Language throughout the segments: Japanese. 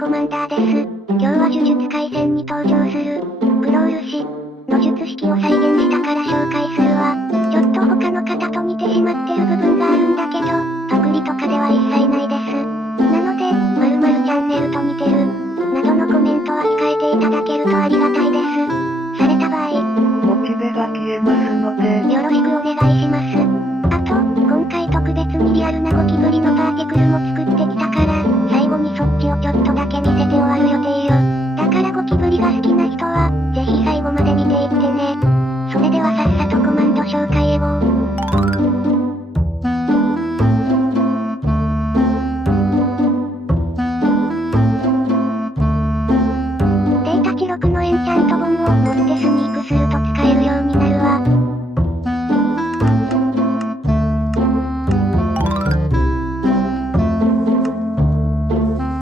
コマンダーです。今日は呪術廻戦に登場する、クロール師の術式を再現したから紹介するわ。ちょっと他の方と似てしまってる部分があるんだけど、パクリとかでは一切ないです。なので、〇〇チャンネルと似てる、などのコメントは控えていただけるとありがたいです。された場合、モチベが消えますので、よろしくお願いします。あと、今回特別にリアルなゴキブリのパーティクルも作ってきたから、最後にそっちをちょっとだけ見せて終わる予定よ。だからゴキブリが好きな人は、ぜひ最後まで見ていってね。それではさっさとコマンド紹介へデータ記録のエンチャント本を持ってスニークすると使えるようになるわ。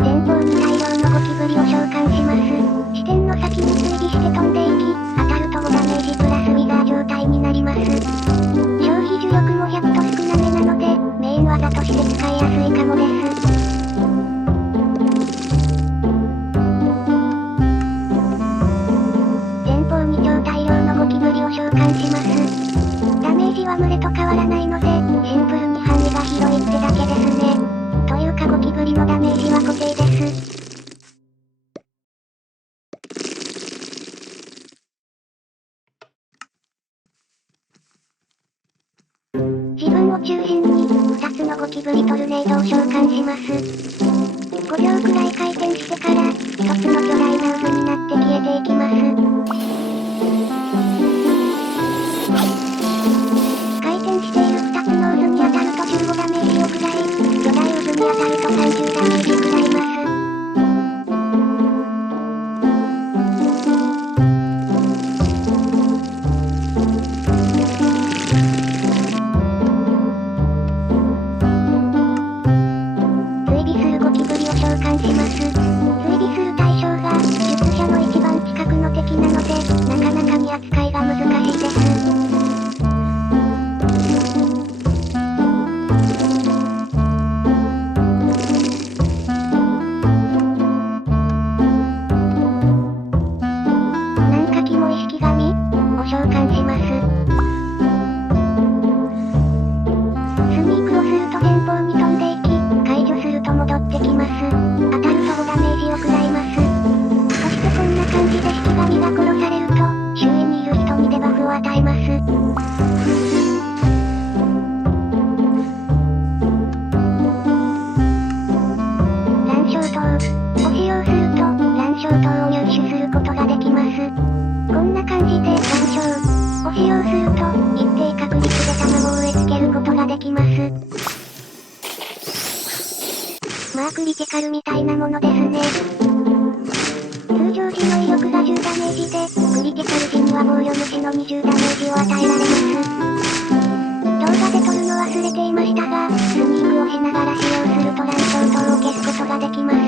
前方に大量のゴキブリを召喚します。視点の先に追尾して飛んでいき、当たると5ダメージプラスウィザー状態になります。消費呪力も100と少なめなので、メイン技として使いやすいかもです。前方に超大量のゴキブリを召喚します。ダメージは群れと変わらないので、シンプルに範囲が広いってだけですね。というかゴキブリのダメージは固定です。自分を中心に、2つのゴキブリトルネードを召喚します。5秒くらい回転してから、1つの巨大な渦になって消えていきます。回転している2つの渦に当たると15ダメージをくらい、巨大渦に当たると30ダメージくらいます。追尾するゴキブリを召喚します。追尾する対象が、術者の一番近くの敵なので、なかなかに扱いが難しいです。なんかキモい式神を召喚します。スニークをすると前方に飛んでいき、解除すると戻ってきます。当たると5ダメージを食らいます。そしてこんな感じで式神が殺されると、周囲にいる人にデバフを与えます。乱焦刀を使用すると、乱焦刀を入手することができます。こんな感じで乱焦を使用すると、一定確率で卵を植え付けることができます。まあクリティカルみたいなものですね。通常時の威力が10ダメージで、クリティカル時には防御無視の20ダメージを与えられます。動画で撮るの忘れていましたが、スニークをしながら使用すると乱焦刀を消すことができます。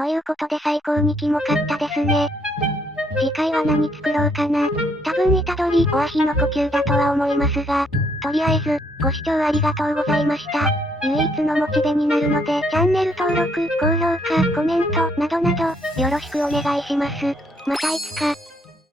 ということで最高にキモかったですね。次回は何作ろうかな。多分虎杖おアヒの呼吸だとは思いますが、とりあえず、ご視聴ありがとうございました。唯一のモチベになるので、チャンネル登録、高評価、コメント、などなど、よろしくお願いします。またいつか。